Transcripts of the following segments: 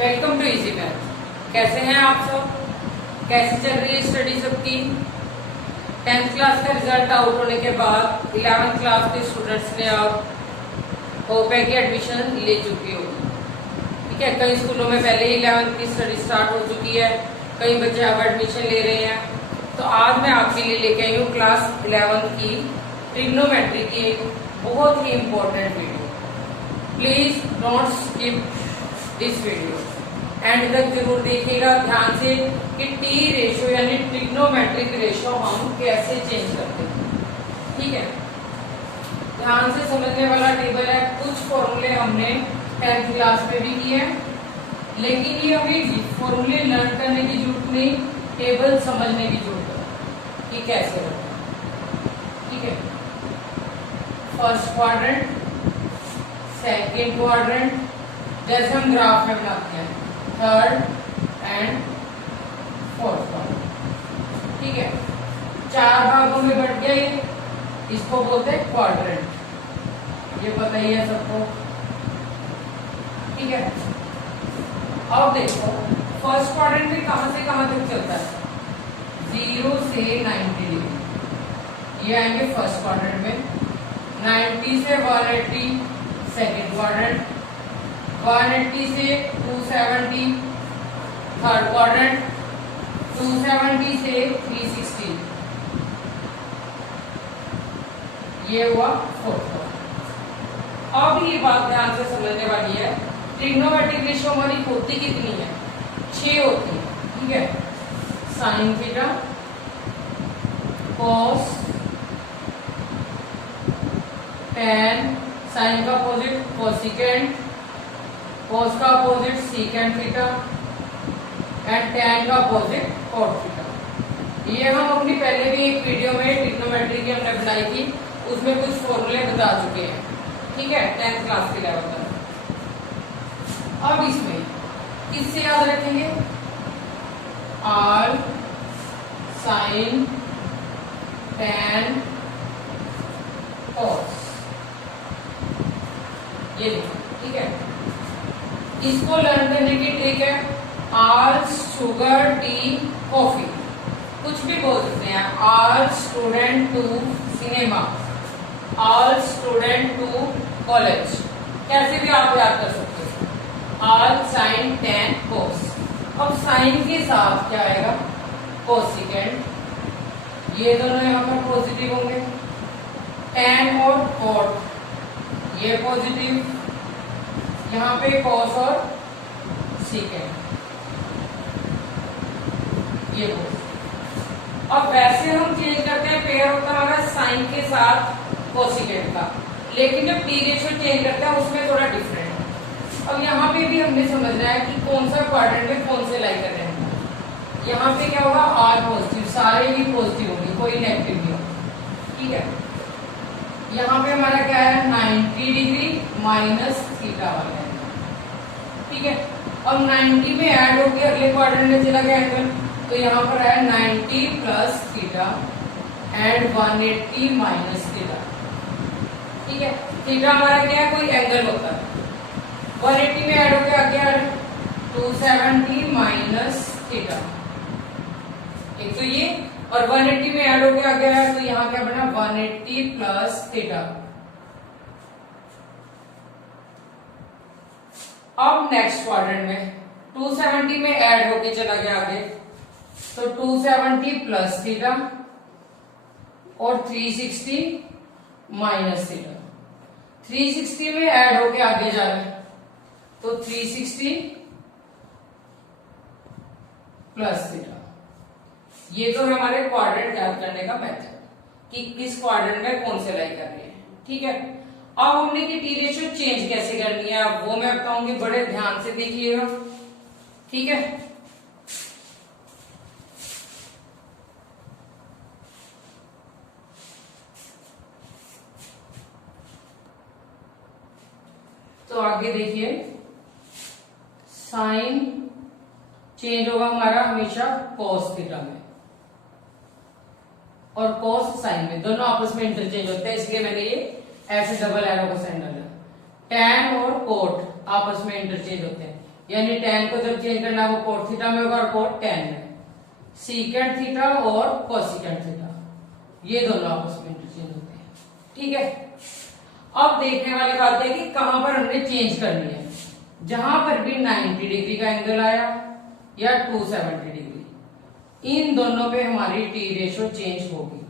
Welcome to easy math. कैसे हैं आप सब? कैसे चल रही है स्टडी सबकी? 10th क्लास का रिजल्ट आउट होने के बाद 11th क्लास के स्टूडेंट्स ने अब होप है कि एडमिशन ले चुकी होगी। ठीक है, कई स्कूलों में पहले ही 11th की स्टडी स्टार्ट हो चुकी है, कई बच्चे अब एडमिशन ले रहे हैं। तो आज मैं आपके लिए लेके आई हूँ क्लास 11th की ट्रिग्नोमेट्री की एक बहुत ही important video. Please don't skip this video, end तक जरूर देखिएगा ध्यान से कि टी रेशियो यानी ट्रिग्नोमेट्रिक रेशियो हम कैसे चेंज करते हैं। ठीक है, ध्यान से समझने वाला टेबल है। कुछ फॉर्मूले हमने 10th क्लास में भी किए हैं, लेकिन ये हमें फॉर्मूले लर्न करने की जरूरत नहीं, टेबल समझने की जरूरत है कि कैसे होता है। ठीक है, फर्स्ट क्वाड्रेंट, सेकेंड क्वाड्रेंट, जैसे हम ग्राफ में बनाते हैं, थर्ड एंड फोर्थ क्वाड्रेंट। ठीक है, 4 भागों में बढ़ गया ये, इसको बोलते हैं क्वाड्रेंट, ये पता ही है सबको। ठीक है, अब देखो फर्स्ट क्वाड्रेंट में कहां से कहां तक चलता है? 0 से 90 डिग्री, ये आएंगे फर्स्ट क्वाड्रेंट में। 90 से 180 सेकेंड क्वाड्रेंट, 180 से 270 थर्ड क्वाड्रेंट, 270 से 360, ये हुआ फोर्थ क्वाड्रेंट। अब ये बात ध्यान से समझने वाली है, ट्रिग्नोमेट्रिक रेशियो हमारी होती कितनी है? 6 होती है। ठीक है, sine theta, cos, tan, sine का अपोजिट कोसिकेंट, कॉस का opposite secant theta and tan का अपोजिट कॉट थीटा। ये हम अपनी पहले भी एक वीडियो में ट्रिग्नोमेट्री की हमने बनाई थी, उसमें कुछ फॉर्मूले बता चुके हैं। ठीक है, 10th क्लास के लेवल पर। अब इसमें किससे याद रखेंगे? आर, साइन, टेन, कॉस, ये लिखो। ठीक है, इसको लर्न करने की ट्रिक है, आर शुगर टी कॉफी, कुछ भी बोल सकते हैं। Our student to cinema, our student to college, कैसे भी आप याद कर सकते हो। आर साइन टेन कोस, अब साइन के साथ क्या आएगा? कोसिकेंट, ये दोनों यहाँ पर पॉजिटिव होंगे। टेन और कॉट ये पॉजिटिव, यहाँ पे कॉस और सीकेंट ये पॉजिटिव। अब वैसे हम चेंज करते हैं, पेयर होता है हमारा साइन के साथ कोसिकेंट का, लेकिन जब टी रेशियो चेंज करते हैं उसमें थोड़ा डिफरेंट है। अब यहाँ पे भी हमने समझना है कि कौन सा क्वाड्रेंट में कौन से लाई कर रहे हैं। यहाँ पे क्या होगा? आर पॉजिटिव, सारे ही पॉजिटिव होंगे, कोई नेगेटिव नहीं होगा। ठीक है, यहाँ पे हमारा क्या है? 90 डिग्री माइनस थीटा वाला है। ठीक है, अब 90 में ऐड होकर अगले क्वाड्रेंट में चला गया एंगल, तो यहाँ पर है 90 plus theta and 180 minus theta. ठीक है, थीटा हमारा क्या है? कोई एंगल होता है। 180 में ऐड होकर आ गया 270 माइनस थीटा, एक तो ये, और 180 में ऐड होके आ गया है, तो यहाँ क्या बना? 180 प्लस थीटा। अब नेक्स्ट क्वाड्रेंट में 270 में ऐड होके चला गया आगे, तो 270 प्लस थीटा और 360 माइनस थीटा। 360 में ऐड होके आगे जा रहा है, तो 360 प्लस थीटा। ये तो है हमारे क्वाड्रेंट याद करने का मेथड कि किस क्वाड्रेंट में कौन से लाई कर रहे हैं। ठीक है, अब हमने कि टी रेशियो चेंज कैसे करनी है वो मैं बताऊंगी, बड़े ध्यान से देखिएगा। ठीक है, तो आगे देखिए, साइन चेंज होगा हमारा हमेशा कॉस थीटा में, और कॉस साइन में, दोनों आपस में इंटरचेंज होते हैं, इसलिए मैंने ये ऐसे डबल एरो का साइन डाला। टैन और कोट आपस में इंटरचेंज होते हैं, यानी tan को जब चेंज करना है वो cot थीटा में होगा और cot tan में, सीकेंट थीटा और कोसिकेंट थीटा ये दोनों आपस में इंटरचेंज होते हैं। ठीक है, अब देखने वाली बात है कि कहां पर हमने चेंज करनी है। जहां पर भी 90 डिग्री का एंगल आया या 270 डिग्री, इन दोनों पे हमारी टी रेशो चेंज होगी।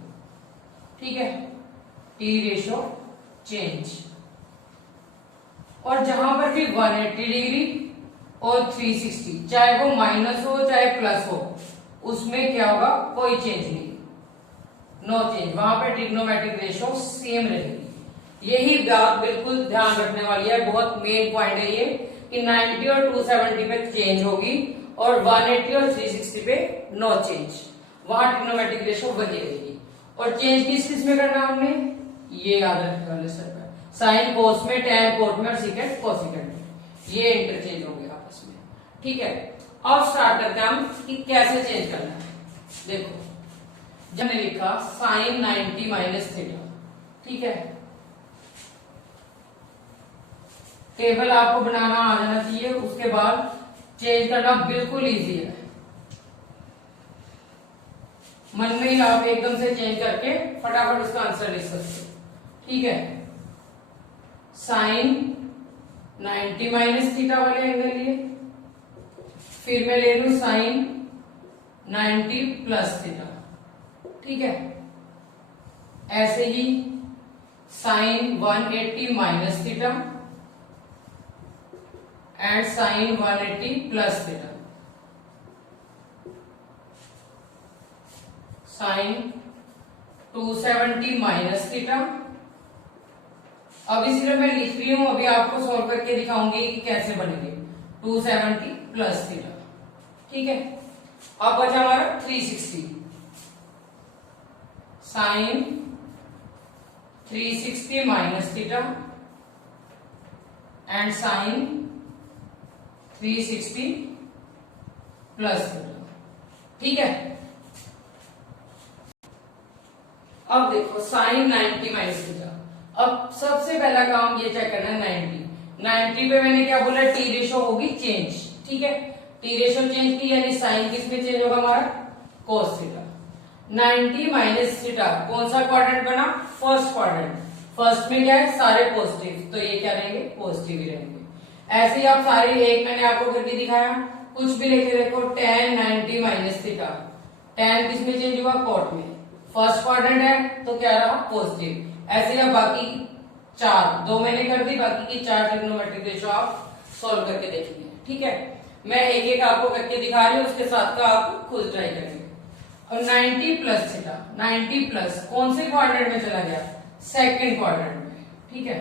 ठीक है, टी रेशो चेंज। और जहां पर भी 180 डिग्री और 360, चाहे वो माइनस हो चाहे प्लस हो, उसमें क्या होगा, कोई चेंज नहीं, नो चेंज, वहां पे ट्रिग्नोमेट्रिक रेशो सेम रहेगी। यही बात बिल्कुल ध्यान रखने वाली है, बहुत मेन पॉइंट है ये कि 90 और 270 पे चेंज होगी और 180 और 360 पे नो चेंज, वहां ट्रिग्नोमेट्रिक रेशो बनी रहेगी। और चेंज किस किस में करना हमने, ये याद रखने वाले सर पर, साइन कोस में, टैन कोट में और सीकेंट कोसिकेंट में, ये इंटरचेंज होंगे आपस में। ठीक है, अब स्टार्ट करते हैं हम कि कैसे चेंज करना है। देखो, जब मैंने लिखा साइन 90 माइनस थीटा, ठीक है, टेबल आपको बनाना आ जाना चाहिए, उसके बाद चेंज करना बिल्कुल इजी है, मन में ही आप एकदम से चेंज करके फटाफट उसका आंसर लिख सकते हो। ठीक है, साइन 90 माइनस थीटा वाले एंगल लिए, फिर मैं ले लू साइन 90 प्लस थीटा। ठीक है, ऐसे ही sine 180 minus theta and sine 180 plus theta, sine 270 minus theta. अभी सिर्फ मैं लिख रही हूं, अभी आपको सॉल्व करके दिखाऊंगी कि कैसे बनेंगे। 270 प्लस थीटा। ठीक है, अब बचा हमारा 360, sine 360 minus theta and sine 360 plus theta. ठीक है, अब देखो साइन 90 माइनस थीटा। अब सबसे पहला काम ये चेक करना है 90 पे मैंने क्या बोला, टी रेशो होगी चेंज। ठीक है, टी रेशो चेंज की यानी साइन किस में चेंज होगा हमारा, कोस थीटा। 90 माइनस थीटा कौन सा क्वाड्रेंट बना, फर्स्ट क्वाड्रेंट। फर्स्ट में क्या है, सारे पॉजिटिव, तो ये क्या रहेंगे, पॉजिटिव ही रहेंगे। ऐसे ही आप सारे, एक मैंने आपको करके दिखाया, कुछ भी लेके देखो, tan 90 माइनस थीटा, tan किस में चेंज हुआ, कॉट में, फर्स्ट क्वाड्रेंट है तो क्या रहा, पॉजिटिव। ऐसे ही बाकी चार, दो मैंने कर दी, बाकी की चार ट्रिग्नोमेट्रिक रेशो आप सॉल्व करके देखेंगे। ठीक है, मैं एक एक आपको करके दिखा रही हूँ, उसके साथ का आप खुद ट्राई करेंगे। और 90 प्लस थीटा, 90 प्लस कौन से क्वाड्रेंट में चला गया, सेकंड क्वाड्रेंट में। ठीक है,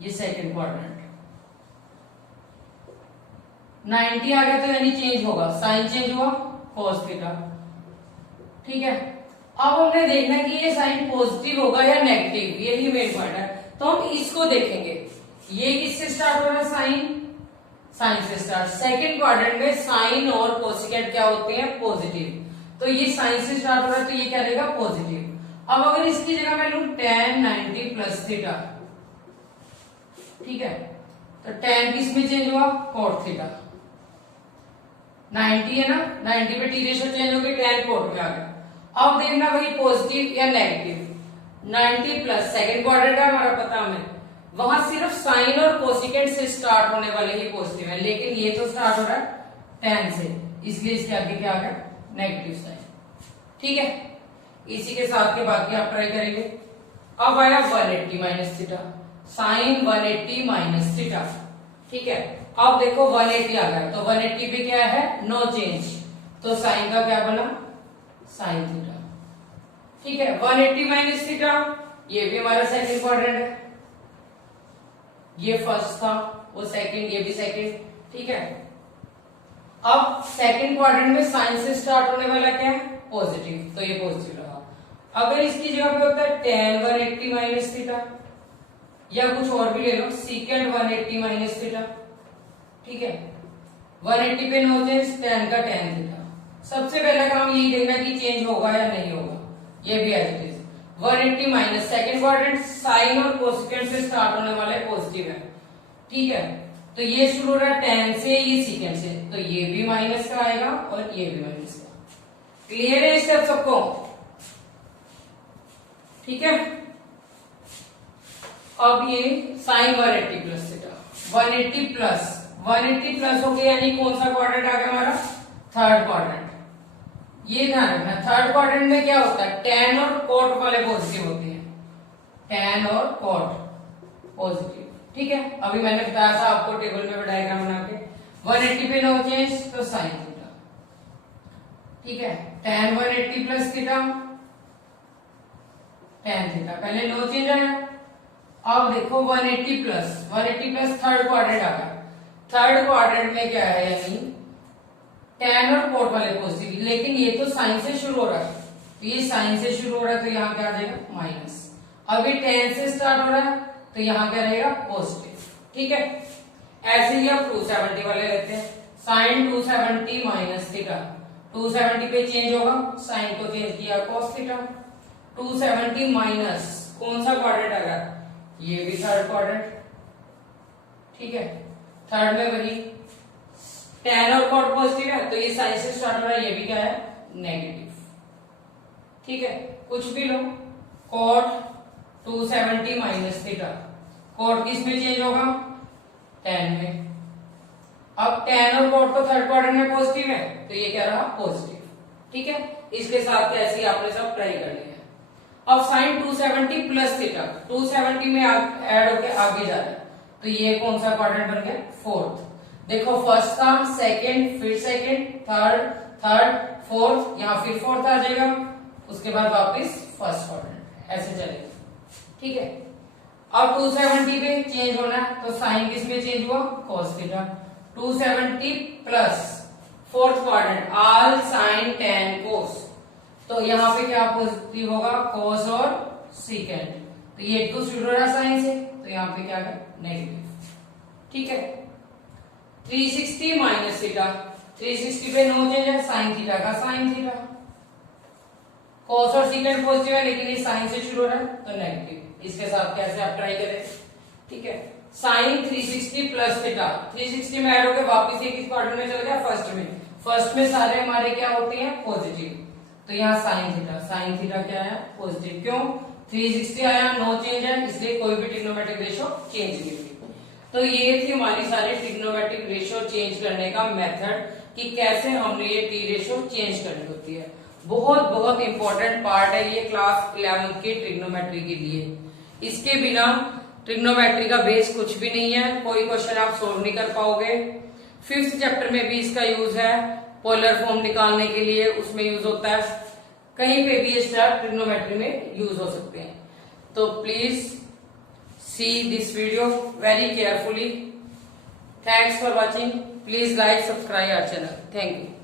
ये सेकंड क्वाड्रेंट, 90 आ गया तो यानी चेंज होगा, साइन चेंज हुआ, कॉस थीटा। ठीक है, अब हमने देखना है कि ये साइन पॉजिटिव होगा या नेगेटिव, यही मेन पॉइंट है, तो हम इसको देखेंगे। ये किससे स्टार्ट हो रहा है, साइन, साइन से स्टार्ट। सेकंड क्वाड्रेंट में साइन और कोसिकेंट क्या होते हैं, पॉजिटिव, तो ये साइन से स्टार्ट हो रहा है तो ये क्या रहेगा, पॉजिटिव। अब अगर इसकी जगह मैं लूं tan 90 प्लस थीटा, ठीक है, तो tan किस में चेंज हुआ, कॉट थीटा। 90 है ना, 90 पे टी रेशो चेंज हो गई, tan कॉट में आ गया। अब देखना वही पॉजिटिव या नेगेटिव। 90 प्लस सेकंड क्वाड्रेंट है हमारा, पता हमें, वहां सिर्फ साइन और कोसिकेंट से स्टार्ट होने वाले ही पॉजिटिव है, लेकिन ये तो स्टार्ट हो रहा है tan से, इसलिए इसके आगे क्या आ गया, नेगेटिव साइन। ठीक है, इसी के साथ के बाकी आप ट्राई करेंगे। अब आया 180 minus theta, sine 180 minus theta. ठीक है, अब देखो 180 आ गया, तो 180 पे क्या है, नो चेंज, तो साइन का क्या बना, साइन थीटा। ठीक है, 180 माइनस थीटा, ये भी हमारा सेकंड क्वाड्रेंट है, ये फर्स्ट था, वो सेकंड, ये भी सेकंड। ठीक है, अब सेकंड क्वाड्रेंट में साइन से स्टार्ट होने वाला क्या है, पॉजिटिव, तो ये पॉजिटिव रहा। अगर इसकी जगह पे होता है tan 180 माइनस थीटा, या कुछ और भी ले लो, सीकेंड 180 माइनस थीटा। ठीक है, 180 पे नो चेंज, tan का tan थीटा। सबसे पहला काम यही देखना कि चेंज होगा या नहीं होगा, ये भी as it is. 180 minus second quadrant, sine और कोसिकेंट से स्टार्ट होने वाले पॉजिटिव है। ठीक है, तो ये शुरू हो रहा है tan से, ये सीकेंड से, तो ये भी माइनस का आएगा और ये भी माइनस का। क्लियर है स्टेप सबको? ठीक है। अब ये साइन 180 प्लस थीटा, 180 प्लस हो गया, यानी कौन सा क्वाड्रेंट आ गया हमारा? Third quadrant. ये ध्यान रखना, थर्ड क्वाड्रेंट में क्या होता है? tan और cot वाले पॉजिटिव होते हैं, tan और cot पॉजिटिव। ठीक है, अभी मैंने बताया था आपको टेबल में डायग्राम बना के। 180 पे नो चेंज तो साइन थीटा। ठीक है, tan 180 plus theta, tan theta, पहले नो चेंज आया। अब देखो 180 प्लस थर्ड क्वाड्रेंट आ गया। थर्ड क्वाड्रेंट में क्या है? यानी tan और cot वाले पॉजिटिव, लेकिन ये तो साइन से शुरू हो रहा है, तो ये साइन से शुरू हो रहा है, तो यहाँ क्या आ जाएगा? माइनस। अभी tan से स्टार्ट हो रहा है, तो यहाँ क्या रहेगा? पॉजिटिव। ठीक है, ऐसे ही आप 270 वाले लेते हैं। साइन 270 माइनस थीटा, 270 पे चेंज होगा, साइन को चेंज किया cos थीटा। 270 माइनस कौन सा क्वाड्रेंट आ गया? ये भी थर्ड क्वाड्रेंट। ठीक है, थर्ड में वही tan और cot पॉजिटिव है, तो ये साइन से स्टार्ट हो रहा है, ये भी क्या है? नेगेटिव। ठीक है, कुछ भी लो। cot 270 माइनस थीटा, cot किस में चेंज होगा? tan में। अब tan और cot तो थर्ड क्वाड्रेंट में पॉजिटिव है, तो ये क्या रहा? पॉजिटिव। ठीक है, इसके साथ कैसे आपने सब ट्राई कर लिया। अब साइन 270 प्लस थीटा, 270 में ऐड होके आगे जा रहा है, तो ये कौन सा क्वाड्रेंट बन गया? फोर्थ। देखो फर्स्ट था, सेकंड, फिर सेकंड, थर्ड, फोर्थ, यहाँ फिर फोर्थ आ जाएगा, उसके बाद वापस फर्स्ट क्वाड्रेंट, ऐसे चलेगा। ठीक है, अब 270 पे चेंज होना है, तो साइन किस में चेंज हुआ? cos theta. 270 plus fourth quadrant, all sine tan cos, तो यहाँ पे क्या पॉजिटिव होगा? cos और सीकेंड, तो ये तो शुरू हो रहा है साइन से, तो यहाँ पे क्या है? नेगेटिव। ठीक है, 360 माइनस थीटा, 360 पे नो चेंज है, साइन थीटा का साइन थीटा। cos और सीकेंड पॉजिटिव है, लेकिन ये साइन से शुरू हो रहा है, तो नेगेटिव। इसके साथ कैसे आप ट्राई करें? ठीक है, साइन 360 प्लस थीटा, 360 में ऐड होकर वापस एक क्वाड्रेंट में चल गया फर्स्ट में। फर्स्ट में सारे हमारे क्या होते हैं? पॉजिटिव, तो यहाँ साइन थीटा क्या है? पॉजिटिव। क्यों? 360 आया, नो चेंज है, इसलिए कोई भी ट्रिग्नोमेट्रिक रेशियो चेंज नहीं हुई। तो ये थी हमारी सारी ट्रिग्नोमेट्रिक रेशियो चेंज करने का मेथड, कि कैसे हमने ये टी रेशियो चेंज करनी होती है। बहुत बहुत इंपॉर्टेंट पार्ट है ये क्लास 11 की ट्रिग्नोमेट्री के लिए। इसके बिना ट्रिग्नोमेट्री का बेस कुछ भी नहीं है, कोई क्वेश्चन आप सोल्व नहीं कर पाओगे। 5th चैप्टर में भी इसका यूज है, पोलर फॉर्म निकालने के लिए उसमें यूज होता है, कहीं पे भी ये स्टेप ट्रिग्नोमेट्री में यूज हो सकते हैं। तो please see this video very carefully. Thanks for watching. Please like, subscribe our channel. Thank you.